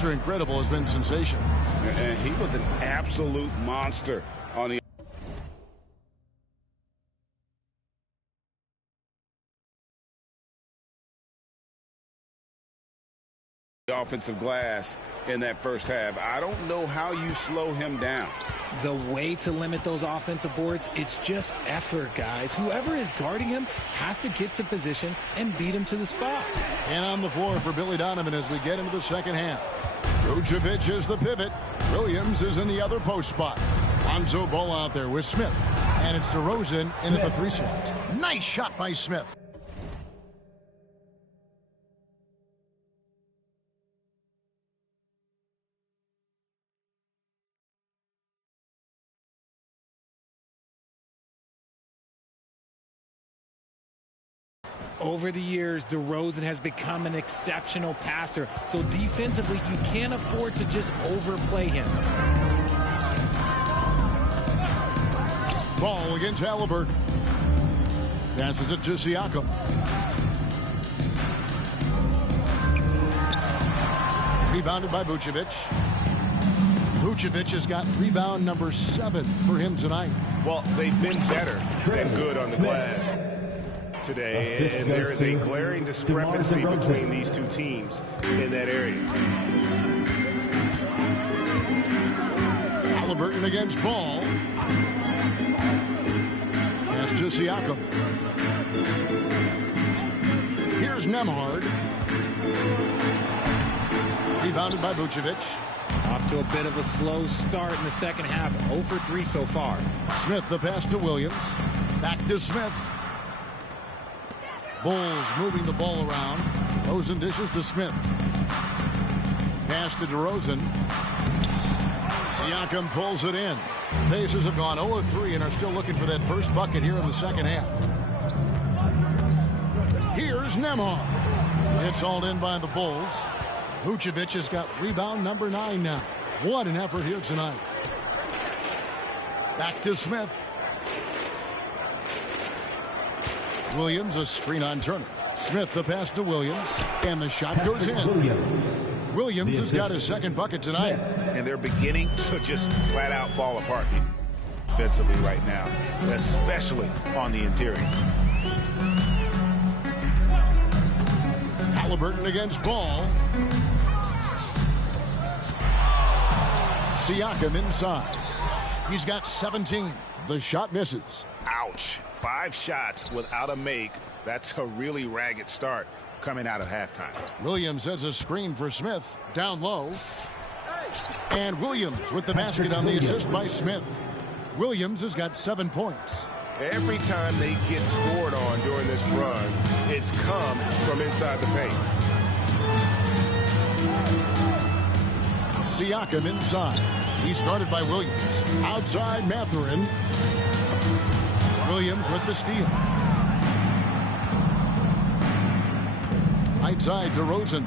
Mr. Incredible has been sensational. And he was an absolute monster on the offensive glass in that first half. I don't know how you slow him down. The way to limit those offensive boards, it's just effort, guys. Whoever is guarding him has to get to position and beat him to the spot. And on the floor for Billy Donovan as we get into the second half. Vucevic is the pivot. Williams is in the other post spot. Lonzo Ball out there with Smith. And it's DeRozan in at the 3 slot. Nice shot by Smith. Over the years, DeRozan has become an exceptional passer, so defensively, you can't afford to just overplay him. Ball against Halliburton. Passes it to Siakam. Rebounded by Vucevic. Vucevic has got rebound number 7 for him tonight. Well, they've been better than good on the glass today, and there is a glaring discrepancy between these two teams in that area. Halliburton against Ball. Pass to Siakam. Here's Nembhard. Rebounded by Vucevic. Off to a bit of a slow start in the second half. 0 for 3 so far. Smith the pass to Williams. Back to Smith. Bulls moving the ball around. Rosen dishes to Smith. Pass to DeRozan. Siakam pulls it in. Pacers have gone 0-3 and are still looking for that first bucket here in the second half. Here's Nembhard. It's hauled in by the Bulls. Vucevic has got rebound number 9 now. What an effort here tonight. Back to Smith. Williams, a screen on Turner. Smith the pass to Williams, and the shot goes in. Williams has got his second bucket tonight. And they're beginning to just flat out fall apart defensively right now, especially on the interior. Halliburton against Ball. Siakam inside. He's got 17. The shot misses. Ouch. 5 shots without a make. That's a really ragged start coming out of halftime. Williams has a screen for Smith. Down low. And Williams with the basket on the assist by Smith. Williams has got 7 points. Every time they get scored on during this run, it's come from inside the paint. Siakam inside. He started by Williams. Outside Mathurin. Williams with the steal. Right side DeRozan.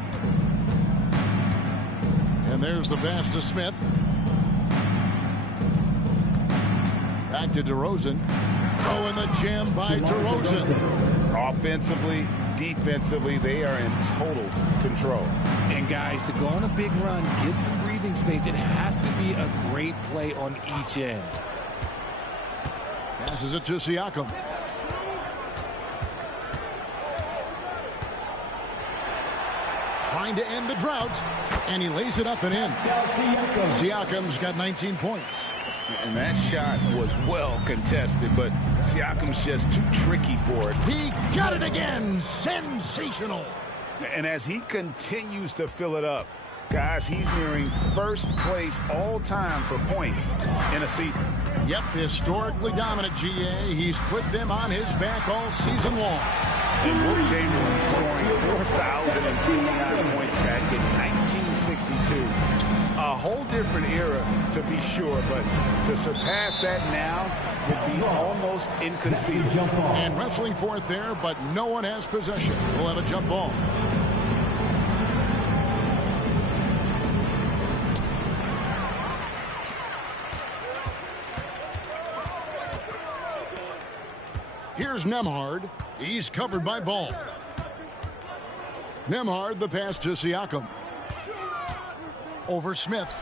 And there's the pass to Smith. Back to DeRozan. Oh, and the jam by DeRozan. Offensively, defensively, they are in total control. And guys, to go on a big run, get some breathing space, it has to be a great play on each end. Passes it to Siakam. Trying to end the drought, and he lays it up and in. Siakam's got 19 points. And that shot was well contested, but Siakam's just too tricky for it. He got it again. Sensational. And as he continues to fill it up, guys, he's nearing first place all time for points in a season. Yep, historically dominant, GA. He's put them on his back all season long. And Wilt Chamberlain scoring 4,059 points back in 1962. A whole different era, to be sure, but to surpass that now would be almost inconceivable. And wrestling for it there, but no one has possession. We'll have a jump ball. Here's Nembhard. He's covered by Ball. Nembhard the pass to Siakam. over Smith.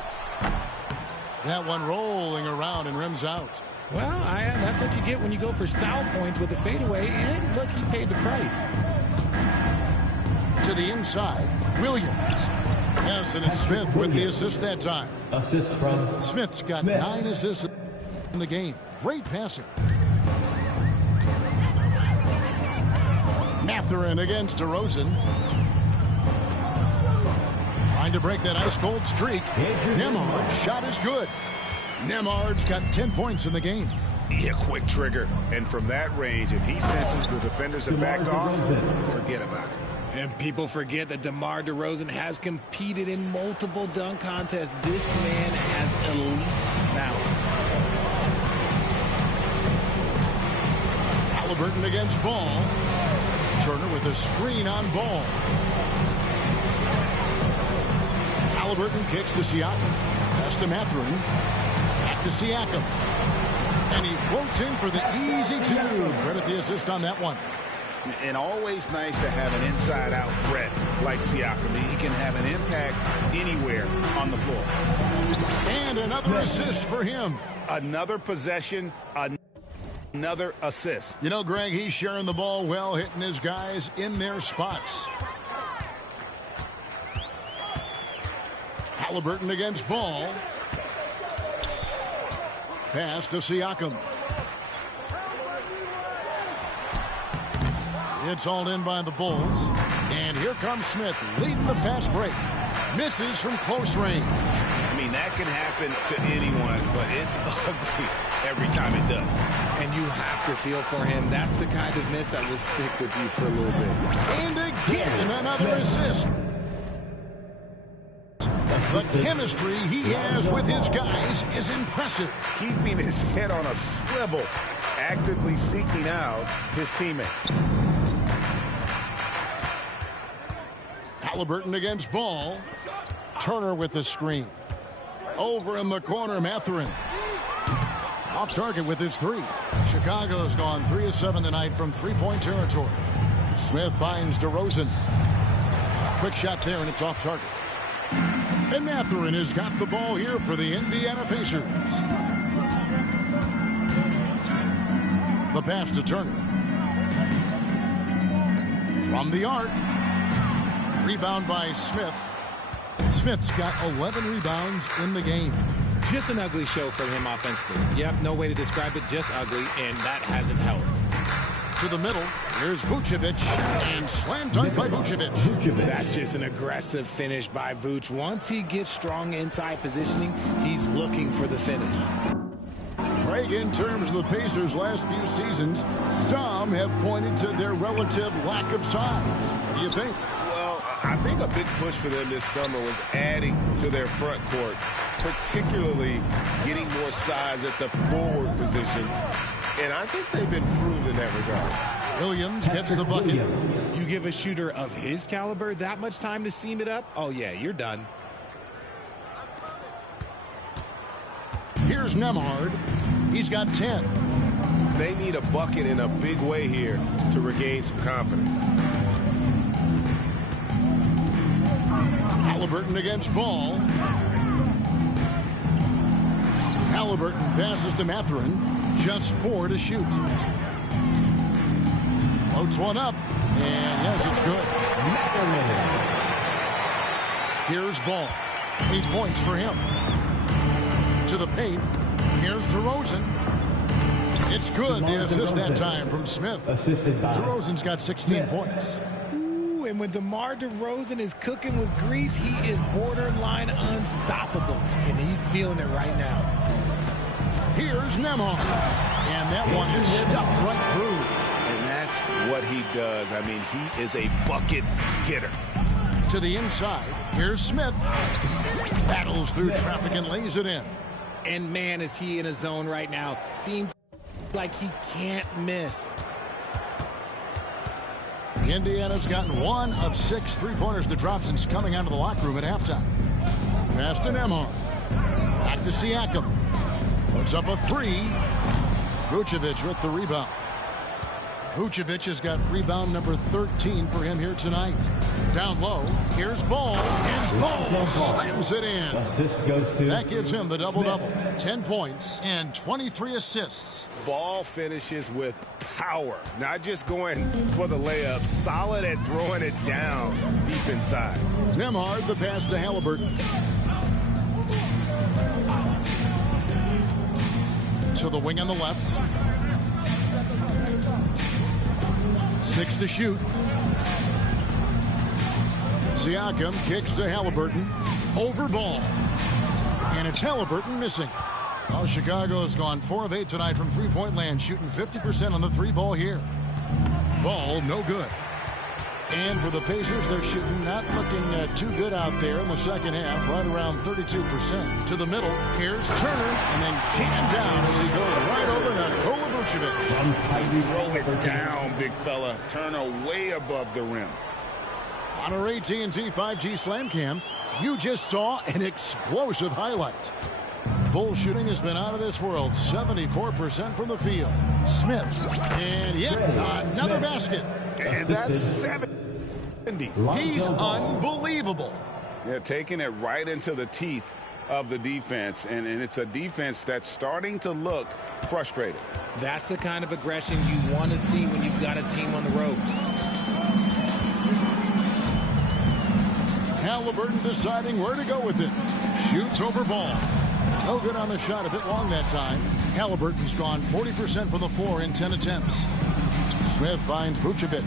That one rolling around and rims out. Well, that's what you get when you go for style points with a fadeaway, and look, he paid the price. To the inside, Williams. Yes, and it's Smith with the assist that time. Assist from Smith's got Smith. 9 assists in the game. Great passer. Mathurin against DeRozan. Trying to break that ice-cold streak. Nembhard's shot is good. Nembhard's got 10 points in the game. Yeah, quick trigger. And from that range, if he senses the defenders have backed off, forget about it. And people forget that DeMar DeRozan has competed in multiple dunk contests. This man has elite balance. Halliburton against Ball. Turner with a screen on Ball. Halliburton kicks to Siakam. Pass to Mathurin. Back to Siakam. And he floats in for the easy two. Credit the assist on that one. And always nice to have an inside-out threat like Siakam. He can have an impact anywhere on the floor. And another assist for him. Another possession, another assist. You know, Greg, he's sharing the ball well, hitting his guys in their spots. Halliburton against Ball. Pass to Siakam. It's hauled in by the Bulls. And here comes Smith leading the fast break. Misses from close range. I mean, that can happen to anyone, but it's ugly every time it does. And you have to feel for him. That's the kind of miss that will stick with you for a little bit. And again, another assist. The chemistry he has with his guys is impressive. Keeping his head on a swivel, actively seeking out his teammate. Halliburton against Ball. Turner with the screen. Over in the corner, Mathurin. Off target with his three. Chicago's gone 3 of 7 tonight from three-point territory. Smith finds DeRozan. Quick shot there, and it's off target. And Mathurin has got the ball here for the Indiana Pacers. The pass to Turner. From the arc. Rebound by Smith. Smith's got 11 rebounds in the game. Just an ugly show for him offensively. Yep, no way to describe it, just ugly, and that hasn't helped. To the middle, here's Vucevic, and slam dunk by Vucevic. That's just an aggressive finish by Vuce. Once he gets strong inside positioning, he's looking for the finish. Craig, in terms of the Pacers' last few seasons, some have pointed to their relative lack of size. What do you think? Well, I think a big push for them this summer was adding to their front court, particularly getting more size at the forward positions. And I think they've improved in that regard. Williams gets the bucket. You give a shooter of his caliber that much time to seam it up? Oh, yeah, you're done. Here's Nembhard. He's got 10. They need a bucket in a big way here to regain some confidence. Halliburton against Ball. Halliburton passes to Mathurin. Just 4 to shoot. Floats one up. And yes, it's good. Here's Ball. 8 points for him. To the paint. Here's DeRozan. It's good. The assist that time from Smith. DeRozan's got 16 points. Ooh, and when DeMar DeRozan is cooking with grease, he is borderline unstoppable. And he's feeling it right now. Here's Nembhard. And that one is stuffed right through. And that's what he does. I mean, he is a bucket getter. To the inside. Here's Smith. Battles through traffic and lays it in. And man, is he in a zone right now. Seems like he can't miss. Indiana's gotten 1 of 6 three-pointers to drop since coming out of the locker room at halftime. Pass to Nembhard. Back to Siakam. Puts up a 3. Vucevic with the rebound. Vucevic has got rebound number 13 for him here tonight. Down low, here's Ball, and Ball slams it in. Assist goes to That gives him the double-double. 10 points and 23 assists. Ball finishes with power, not just going for the layup, solid at throwing it down deep inside. Nembhard, the pass to Halliburton. To the wing on the left. 6 to shoot. Siakam kicks to Halliburton. Over Ball. And it's Halliburton missing. Oh, Chicago has gone 4 of 8 tonight from three-point land, shooting 50% on the three ball here. Ball, no good. And for the Pacers, they're shooting not looking too good out there in the second half, right around 32%. To the middle, here's Turner, and then jammed down as he goes right over to Nikola Vucevic. Throw it down, big fella. Turner way above the rim. On our AT&T 5G Slam Cam, you just saw an explosive highlight. Bull shooting has been out of this world, 74% from the field. Smith, and yet another basket. And that's 70. He's unbelievable. They're taking it right into the teeth of the defense, and it's a defense that's starting to look frustrated. That's the kind of aggression you want to see when you've got a team on the ropes. Halliburton deciding where to go with it. Shoots over Ball. No good on the shot, a bit long that time. Halliburton's gone 40% from the floor in 10 attempts. Smith finds Vucevic.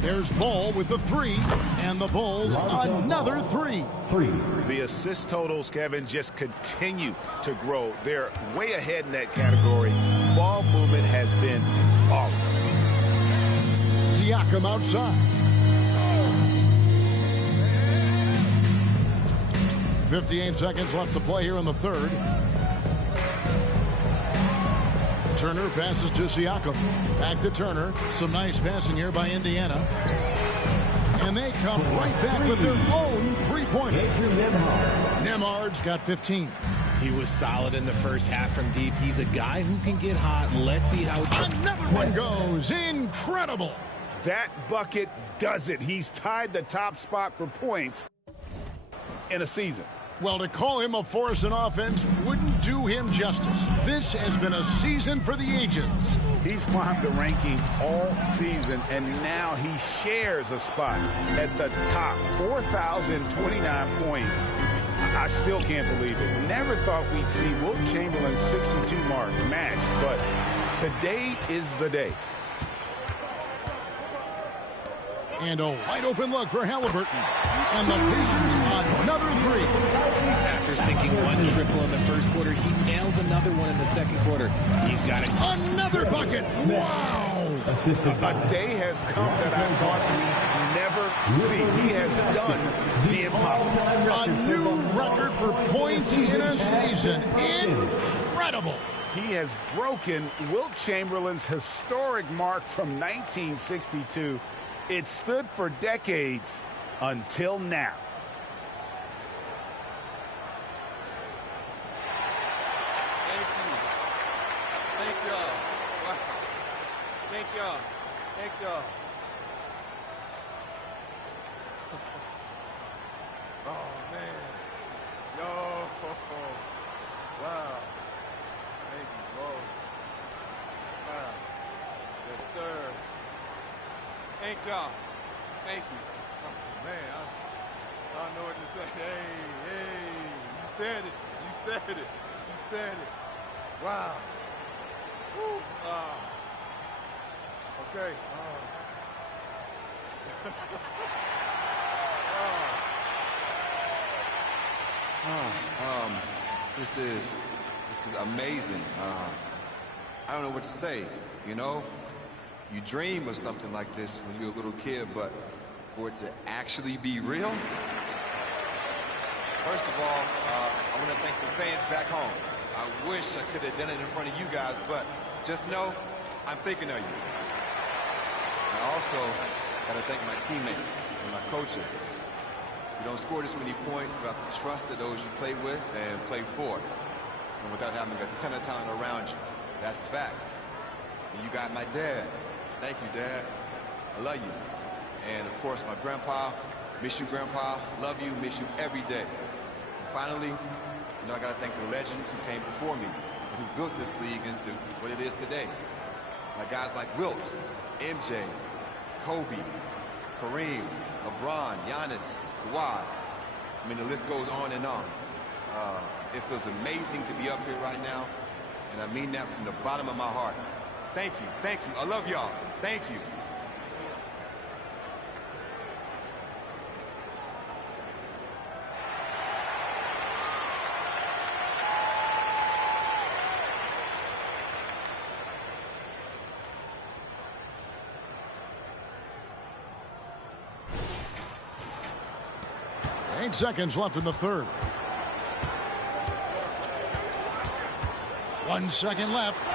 There's Ball with the three, and the Bulls another three. The assist totals, Kevin, just continue to grow. They're way ahead in that category. Ball movement has been flawless. Siakam outside. 58 seconds left to play here in the third. Turner passes to Siakam. Back to Turner. Some nice passing here by Indiana. And they come right back with their own three-pointer. Nembhard's got 15. He was solid in the first half from deep. He's a guy who can get hot. Let's see how... Another one goes. Incredible. That bucket does it. He's tied the top spot for points in a season. Well, to call him a force in offense wouldn't do him justice. This has been a season for the ages. He's climbed the rankings all season, and now he shares a spot at the top. 4,029 points. I still can't believe it. Never thought we'd see Wilt Chamberlain's 62 mark matched, but today is the day. And a wide open look for Halliburton. And the Pacers another three. After sinking one triple in the first quarter, he nails another one in the second quarter. He's got it. Another bucket. Wow. A day has come that I thought we'd never see. He has done the impossible. A new record for points in a season. Incredible. He has broken Wilt Chamberlain's historic mark from 1962. It stood for decades until now. Thank you. Thank y'all. Wow. Thank y'all. Thank y'all. Oh, man. Yo. Wow. Thank you, Lord. Wow. Yes, sir. Thank y'all. Thank you. Oh, man, I don't know what to say. Hey, you said it. You said it. You said it. Wow. Woo. Okay. This is amazing. I don't know what to say, you know? You dream of something like this when you're a little kid, but for it to actually be real? First of all, I want to thank the fans back home. I wish I could have done it in front of you guys, but just know I'm thinking of you. I also got to thank my teammates and my coaches. You don't score this many points without the trust of those you play with and play for, and without having a ton of talent around you. That's facts. And you got my dad. Thank you, Dad. I love you. And, of course, my grandpa. Miss you, Grandpa. Love you. Miss you every day. And finally, I got to thank the legends who came before me and who built this league into what it is today. Like guys like Wilt, MJ, Kobe, Kareem, LeBron, Giannis, Kawhi. I mean, the list goes on and on. It feels amazing to be up here right now, and I mean that from the bottom of my heart. Thank you. Thank you. I love y'all. Thank you. Eight seconds left in the third. 1 second left.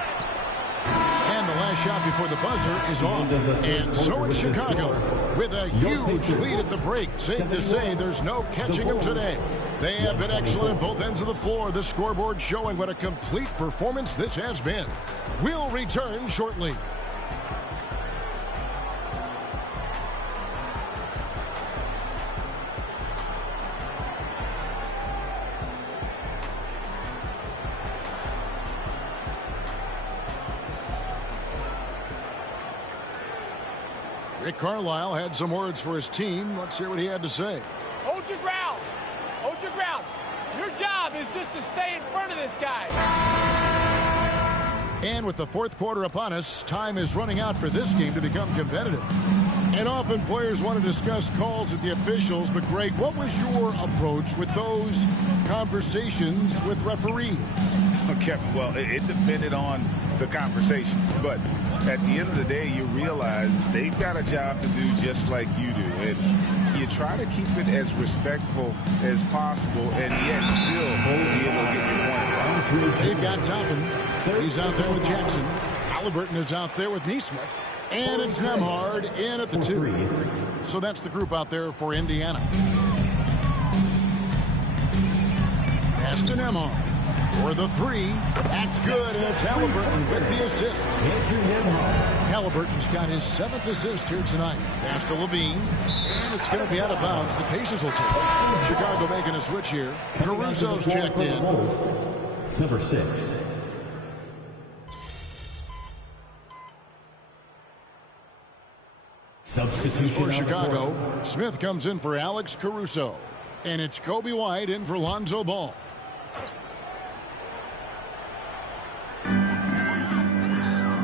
And the last shot before the buzzer is off. And so it's Chicago with a huge lead at the break. Safe to say there's no catching them today. They have been excellent at both ends of the floor. The scoreboard showing what a complete performance this has been. We'll return shortly. Rick Carlisle had some words for his team. Let's hear what he had to say. Hold your ground. Hold your ground. Your job is just to stay in front of this guy. And with the fourth quarter upon us, time is running out for this game to become competitive. And often players want to discuss calls with the officials, but Greg, what was your approach with those conversations with referees? Okay, well, it depended on the conversation, but at the end of the day, you realize they've got a job to do just like you do, and you try to keep it as respectful as possible, and yet still be able to get your point across. They've got Toppin. He's out there with Jackson. Halliburton is out there with Nesmith. And it's Nembhard in at the 2. So that's the group out there for Indiana. Pass to Nembhard for the 3. That's good, and it's Halliburton with the assist. Halliburton's got his 7th assist here tonight. Pass to Levine, and it's going to be out of bounds. The Pacers will take it. Chicago making a switch here. Caruso's checked in. Number 6. Substitution for Chicago. Smith comes in for Alex Caruso. And it's Kobe White in for Lonzo Ball.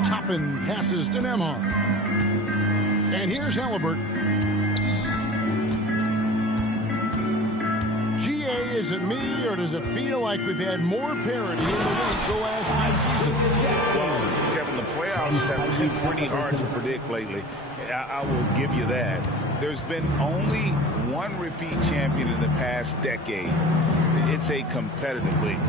Toppin passes to Nembhard. And here's Halliburton. GA, is it me, or does it feel like we've had more parity in the league the last 5 seasons? Well, Kevin, the playoffs have been pretty hard to predict lately. I will give you that. There's been only one repeat champion in the past decade. It's a competitive league.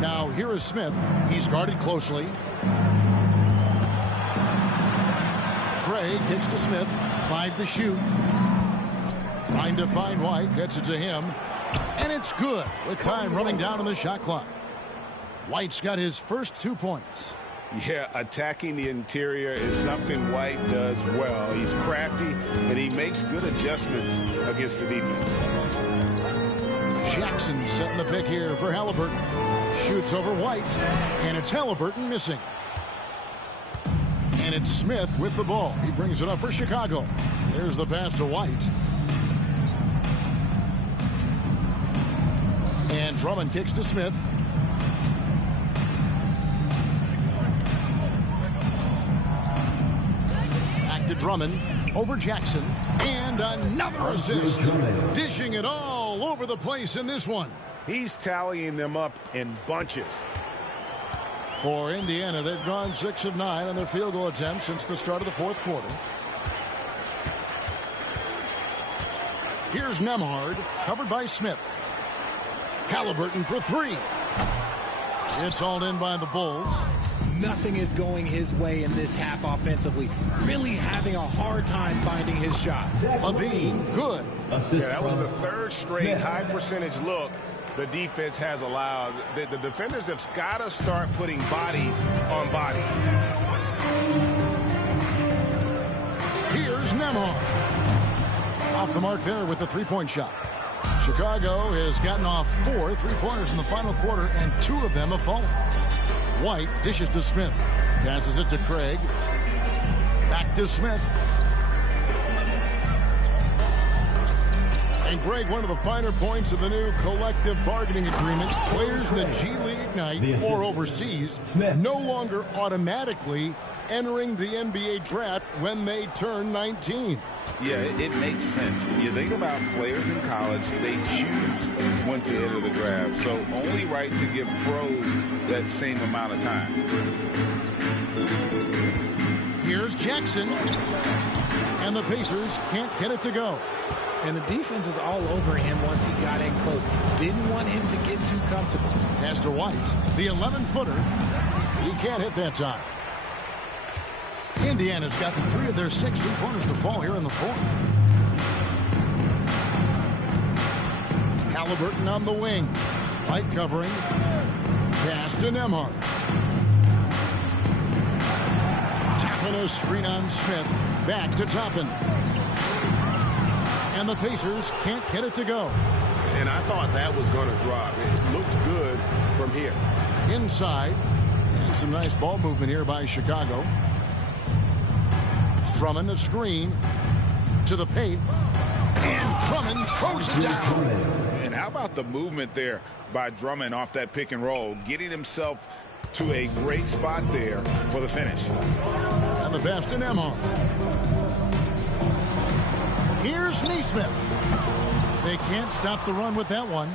Now, here is Smith. He's guarded closely. Craig kicks to Smith. 5 to shoot. Trying to find White. Gets it to him. And it's good with time running down on the shot clock. White's got his first 2 points. Yeah, attacking the interior is something White does well. He's crafty, and he makes good adjustments against the defense. Jackson setting the pick here for Halliburton. Shoots over White, and it's Halliburton missing. And it's Smith with the ball. He brings it up for Chicago. There's the pass to White. And Drummond kicks to Smith. Back to Drummond. Over Jackson. And another assist. Dishing it all over the place in this one. He's tallying them up in bunches. For Indiana, they've gone 6 of 9 on their field goal attempts since the start of the fourth quarter. Here's Nembhard, covered by Smith. Halliburton for 3. It's hauled in by the Bulls. Nothing is going his way in this half offensively. Really having a hard time finding his shots. Levine, good. Yeah, that was the 3rd straight high percentage look the defense has allowed. The defenders have got to start putting bodies on bodies. Here's Nembhard. Off the mark there with the three-point shot. Chicago has gotten off 4 3-pointers in the final quarter, and 2 of them have fallen. White dishes to Smith. Passes it to Craig. Back to Smith. And Greg, one of the finer points of the new collective bargaining agreement, players in the G League Ignite or overseas no longer automatically entering the NBA draft when they turn 19. Yeah, it makes sense. You think about players in college, they choose when to enter the draft. So only right to give pros that same amount of time. Here's Jackson. And the Pacers can't get it to go. And the defense was all over him once he got in close. Didn't want him to get too comfortable. Pass to White. The 11-footer. He can't hit that time. Indiana's gotten 3 of their 6 3-pointers to fall here in the 4th. Halliburton on the wing. White covering. Pass to Nembhard. Toppin a screen on Smith. Back to Toppin. And the Pacers can't get it to go. And I thought that was going to drop. It looked good from here. Inside. And some nice ball movement here by Chicago. Drummond a screen to the paint. And Drummond throws it down. And how about the movement there by Drummond off that pick and roll, getting himself to a great spot there for the finish. And the pass to Nembhard. Here's Nesmith. They can't stop the run with that one.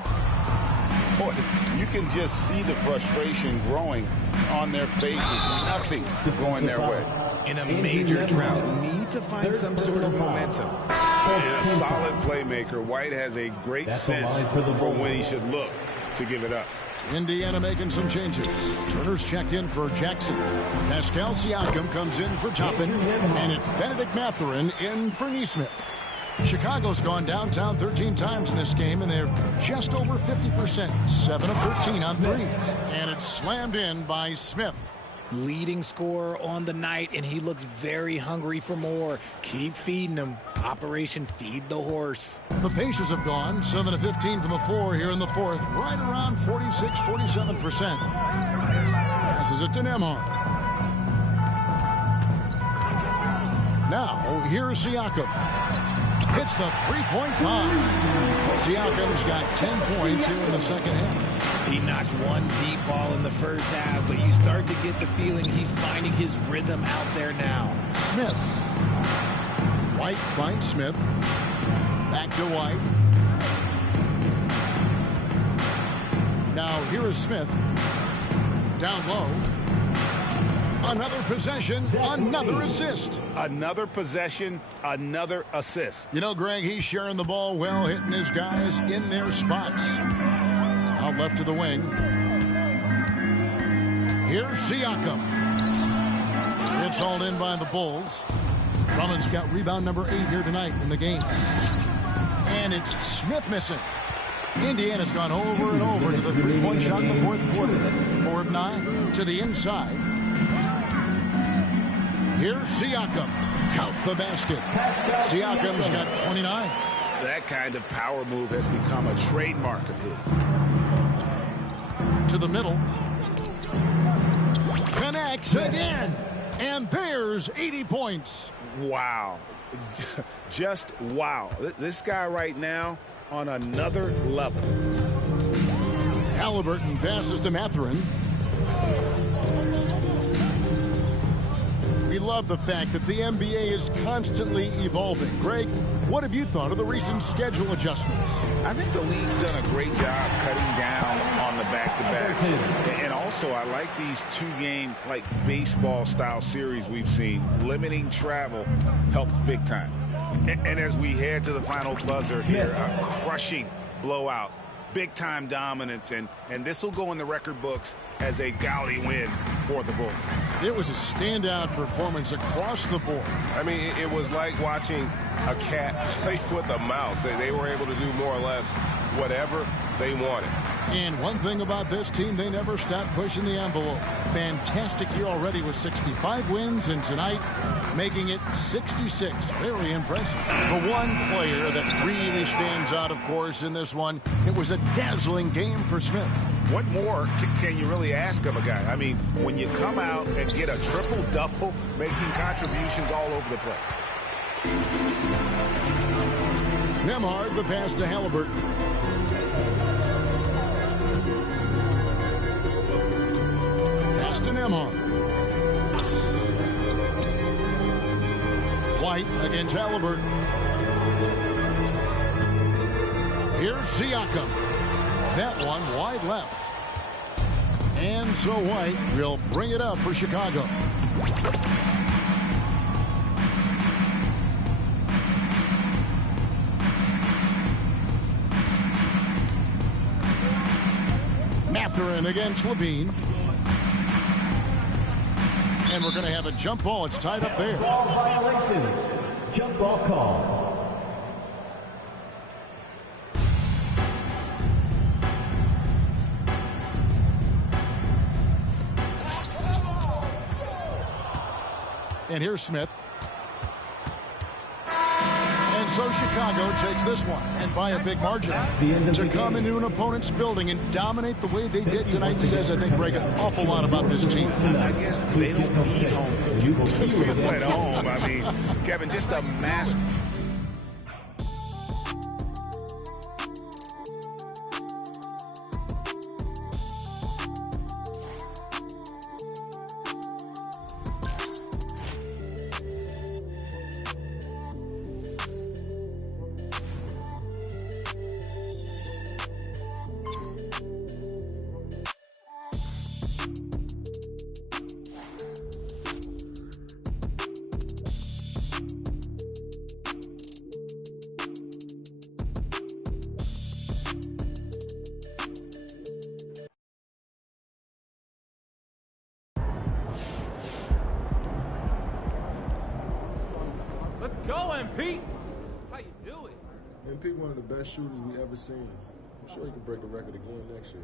Boy, you can just see the frustration growing on their faces. Nothing going their way. In a major drought, need to find some sort of momentum. And a solid playmaker. White has a great sense for when he should look to give it up. Indiana making some changes. Turner's checked in for Jackson. Pascal Siakam comes in for Toppin. And it's Benedict Mathurin in for Nesmith. Chicago's gone downtown 13 times in this game, and they're just over 50%. 7 of 13 on threes. And it's slammed in by Smith. Leading scorer on the night, and he looks very hungry for more. Keep feeding him. Operation Feed the Horse. The Pacers have gone 7 of 15 from the floor here in the 4th. Right around 46-47%. Passes it to Nembhard. Now, here's Siakam. Hits the three-point line. Siakam's got 10 points here in the second half. He knocked one deep ball in the first half, but you start to get the feeling he's finding his rhythm out there now. Smith. White finds Smith. Back to White. Now here is Smith. Down low. Another possession, another assist. Another possession, another assist. You know, Greg, he's sharing the ball well, hitting his guys in their spots. Out left to the wing. Here's Siakam. It's hauled in by the Bulls. Drummond's got rebound number 8 here tonight in the game. And it's Smith missing. Indiana's gone over and over to the three-point shot in the 4th quarter. 4 of 9 to the inside. Here's Siakam. Count the basket. Siakam's got 29. That kind of power move has become a trademark of his. To the middle. Connects again. And there's 80 points. Wow. Just wow. This guy right now on another level. Halliburton passes to Mathurin. We love the fact that the NBA is constantly evolving. Greg, what have you thought of the recent schedule adjustments? I think the league's done a great job cutting down on the back-to-backs. And also, I like these two-game, like baseball-style series we've seen. Limiting travel helps big time. And as we head to the final buzzer here, a crushing blowout. Big-time dominance, and this will go in the record books as a gaudy win for the Bulls. It was a standout performance across the board. I mean, it was like watching a cat play with a mouse. They were able to do more or less whatever they wanted. And one thing about this team, they never stopped pushing the envelope. Fantastic year already with 65 wins, and tonight making it 66. Very impressive. The one player that really stands out, of course, in this one, it was a dazzling game for Smith. What more can you really ask of a guy? I mean, when you come out and get a triple-double, making contributions all over the place. Nembhard, the pass to Halliburton. Pass to Nembhard. White against Halliburton. Here's Siakam. That one wide left. And so White will bring it up for Chicago. Mathurin against Levine. And we're going to have a jump ball. It's tied up there. Ball violations. Jump ball call. And here's Smith. And so Chicago takes this one, and by a big margin. To come into an opponent's building and dominate the way they did tonight says, I think, Greg, an awful lot about this team. I guess they don't need home to feel at home. I mean, Kevin, just a mass. Let's go, MP. That's how you do it. MP one of the best shooters we ever seen. I'm sure he can break the record again next year.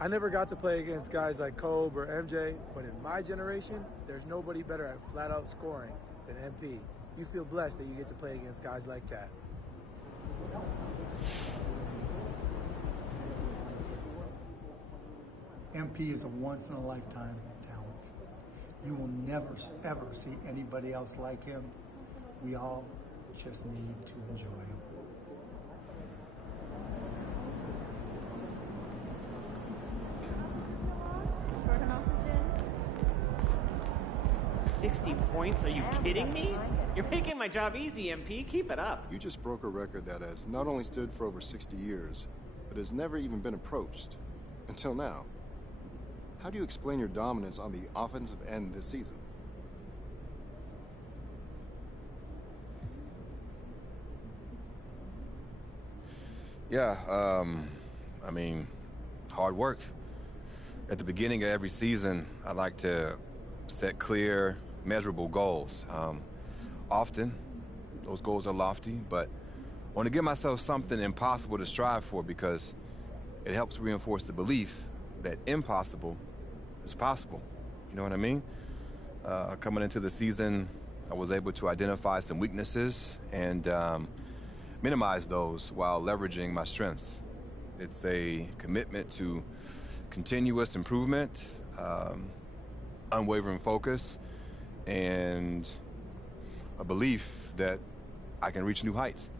I never got to play against guys like Kobe or MJ, but in my generation, there's nobody better at flat-out scoring than MP. You feel blessed that you get to play against guys like that. MP is a once-in-a-lifetime talent. You will never, ever see anybody else like him. We all just need to enjoy him. 60 points? Are you kidding me? You're making my job easy, MP. Keep it up. You just broke a record that has not only stood for over 60 years, but has never even been approached. Until now. How do you explain your dominance on the offensive end this season? Yeah, I mean, hard work. At the beginning of every season, I like to set clear, measurable goals. Often, those goals are lofty, but I want to give myself something impossible to strive for because it helps reinforce the belief that impossible is possible. You know what I mean? Coming into the season, I was able to identify some weaknesses and minimize those while leveraging my strengths. It's a commitment to continuous improvement, unwavering focus, and a belief that I can reach new heights.